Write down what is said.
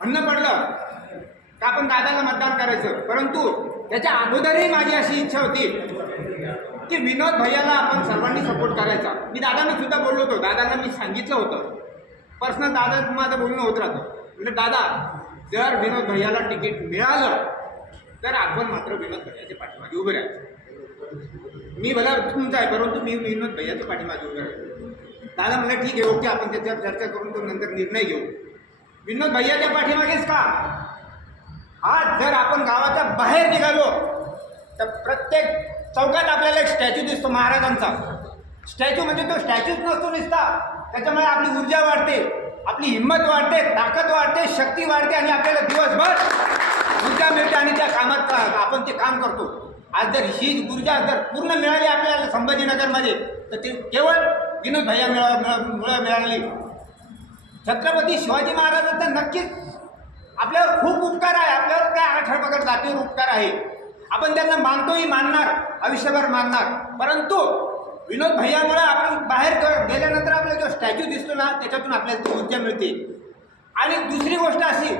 म्हणणं पडलं. का आपण दादाला मतदान करायचं? परंतु त्याच्या अगोदरही माझी अशी इच्छा होती की विनोद भैयाला आपण सर्वांनी सपोर्ट करायचा. मी दादांना सुद्धा बोललो होतो. दादांना मी सांगितलं होतं. पर्सनल दादा माझं बोलणं होत राहतं. म्हणजे दादा जर विनोद भैयाला तिकीट मिळालं तर आपण मात्र विनोद भैयाच्या पाठीमागे उभे राहायचं. मी भला तुमचा आहे परंतु मी विनोद भैयाच्या पाठीमागे उभे राहायचं दादा म्हणलं ठीक आहे ओके आपण त्याच्यावर चर्चा करून तो नंतर निर्णय घेऊ. विनोद भैयाच्या पाठीमागेच का? आज जर आपण गावाच्या बाहेर निघालो तर प्रत्येक चौकात आपल्याला एक स्टॅच्यू दिसतो महाराजांचा. स्टॅच्यू म्हणजे तो स्टॅच्यूच नसतो दिसता त्याच्यामुळे आपली ऊर्जा वाढते आपली हिंमत वाढते ताकद वाढते शक्ती वाढते आणि आपल्याला दिवसभर ऊर्जा मिळते आणि त्या कामात आपण ते काम करतो. आज जर ही ऊर्जा जर पूर्ण मिळाली आपल्याला संभाजीनगरमध्ये तर ते केवळ विनोद भैया मिळा मिळा- मिळाली छत्रपती शिवाजी महाराजांचा नक्कीच आपल्यावर खूप उपकार आहे. आपल्यावर काय आठवडपकड जातीवर उपकार आहे. आपण त्यांना मानतोही मानणार आयुष्यभर मानणार. परंतु विनोद भैयामुळे आपण बाहेर गेल्यानंतर आपला जो स्टॅच्यू दिसतो ना त्याच्यातून आपल्याला ऊर्जा मिळते. आणि दुसरी गोष्ट अशी